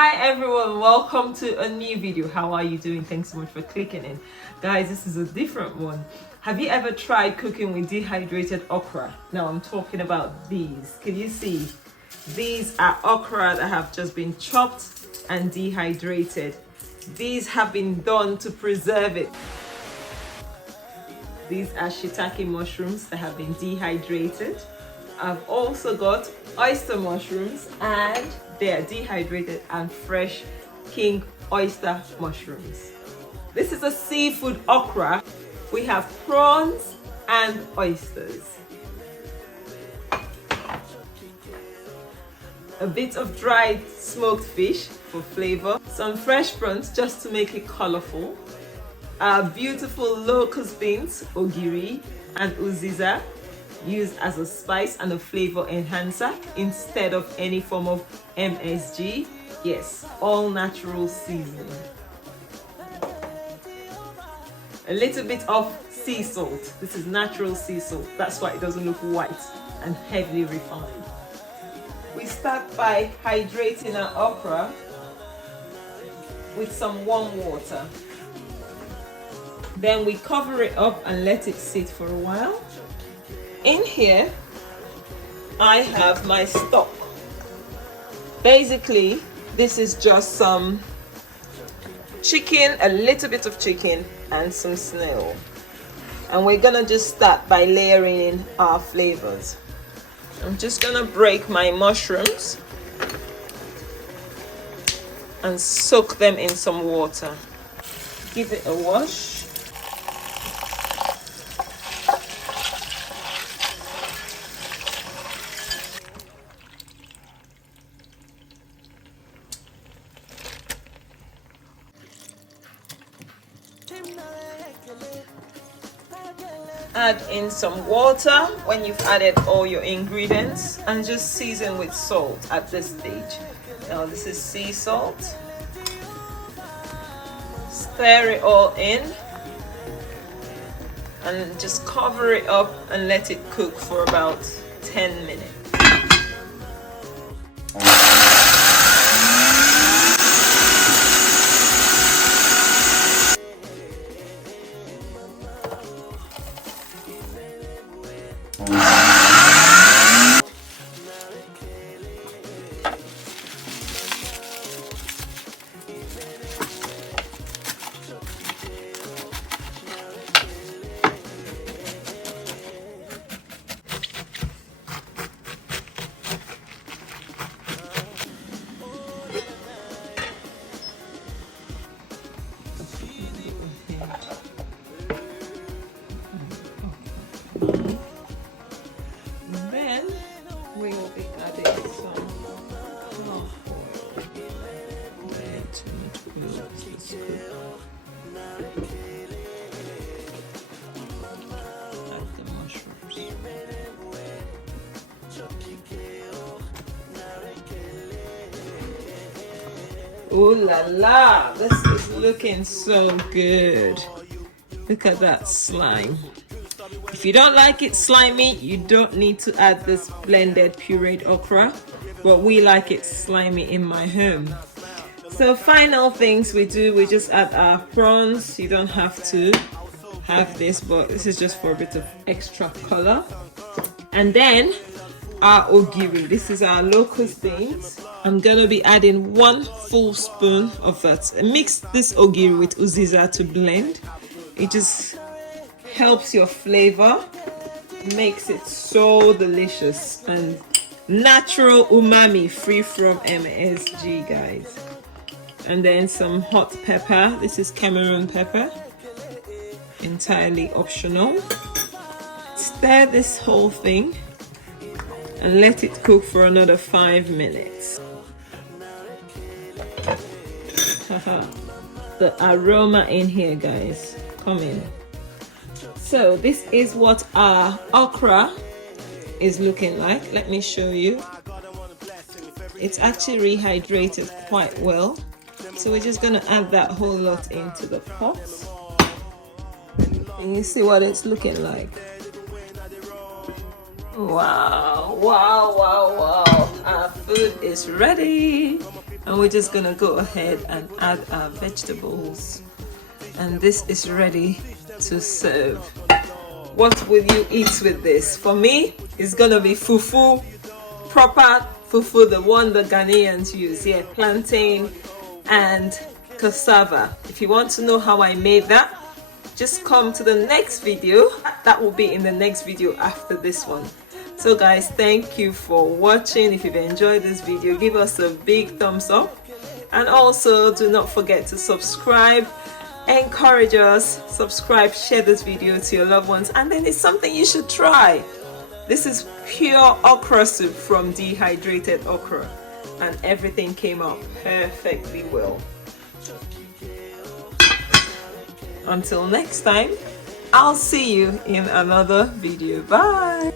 Hi everyone, welcome to a new video. How are you doing? Thanks so much for clicking in. Guys, this is a different one. Have you ever tried cooking with dehydrated okra? Now I'm talking about these. Can you see? These are okra that have just been chopped and dehydrated. These have been done to preserve it. These are shiitake mushrooms that have been dehydrated. I've also got oyster mushrooms, and they are dehydrated and fresh king oyster mushrooms. This is a seafood okra. We have prawns and oysters. A bit of dried smoked fish for flavor. Some fresh prawns just to make it colorful. Our beautiful locust beans, ogiri, and uziza, used as a spice and a flavor enhancer instead of any form of MSG. Yes, all natural seasoning. A little bit of sea salt. This is natural sea salt. That's why it doesn't look white and heavily refined. We start by hydrating our okra with some warm water. Then we cover it up and let it sit for a while. In here, I have my stock. Basically, this is just some chicken, a little bit of chicken, and some snail. And we're gonna just start by layering in our flavors. I'm just gonna break my mushrooms and soak them in some water. Give it a wash. Add in some water when you've added all your ingredients, and just season with salt at this stage. Now this is sea salt. Stir it all in and just cover it up and let it cook for about 10 minutes. Then we will be adding some add the mushrooms. Ooh la la, this is looking so good. Look at that slime. If you don't like it slimy, you don't need to add this blended pureed okra, but we like it slimy in my home. So final things we do, we just add our prawns. You don't have to have this, but this is just for a bit of extra color. And then our ogiri. This is our locust beans. I'm gonna be adding 1 full spoon of that. Mix this ogiri with uziza to blend. It just helps your flavor, makes it so delicious, and natural umami, free from MSG, guys. And then some hot pepper. This is Cameroon pepper, entirely optional. Stir this whole thing and let it cook for another 5 minutes. The aroma in here, guys, come in. So this is what our okra is looking like. Let me show you. It's actually rehydrated quite well. So we're just gonna add that whole lot into the pot. And you see what it's looking like. Wow, wow, wow, wow. Our food is ready. And we're just gonna go ahead and add our vegetables, and this is ready to serve. What will you eat with this? For me, it's gonna be fufu, proper fufu, the one the Ghanaians use. Yeah, plantain and cassava. If you want to know how I made that, just come to the next video. That will be in the next video after this one. So guys, thank you for watching. If you've enjoyed this video, give us a big thumbs up, and also do not forget to subscribe. Encourage us, subscribe, share this video to your loved ones, and then it's something you should try. This is pure okra soup from Dehydrated Okra, and everything came out perfectly well. Until next time, I'll see you in another video. Bye.